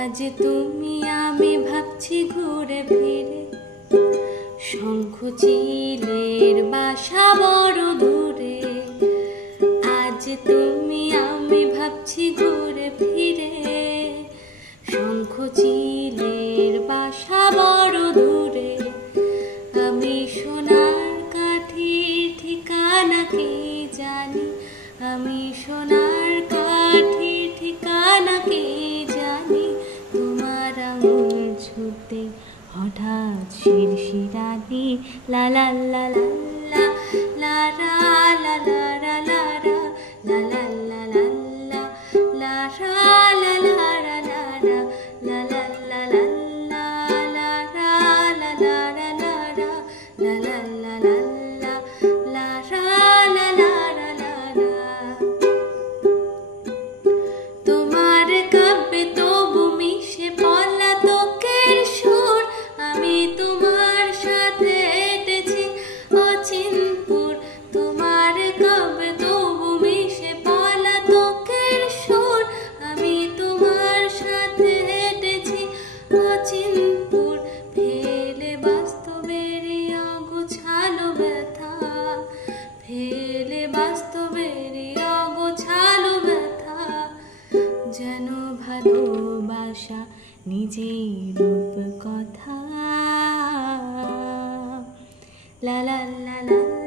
আজ তুমি আমি ভাবছি ঘুরে ফিরে, শঙ্খচিলের বাসা বড় দূরে। আজ তুমি আমি ভাবছি ঘুরে ফিরে, শঙ্খচিলের বাসা বড় দূরে। আমি সোনার কাঠির ঠিকানা কি জানি, আমি সোনার কাঠির ঠিকানা কি জানি। তোমার আঙুল ছুতে হঠাৎ শিরশিরানি, লা লা লা লা লা লা রা লা লা রা লা রা লা লা লা লা লা লা রা লা লা রা লা রা লা লা লা লা লা লা রা লা লা রা লা রা লা লা লা লা লা লা রা লা লা রা লা রা। তোমার কাব্যে তবু মিশে পলাতকের সুর, আমি তোমার সাথে হেঁটেছি অচিনপুর। তোমার কাব্যে তবু মিশে পলাতকের সুর, আমি তোমার সাথে হেঁটেছি অচিনপুর। ফেলে বাস্তবের অগোছালো ব্যথা, ফেলে বাস্তবের অগোছালো ব্যথা, যেন ভালোবাসা নিজেই রূপ কথা। লা লা লা লা।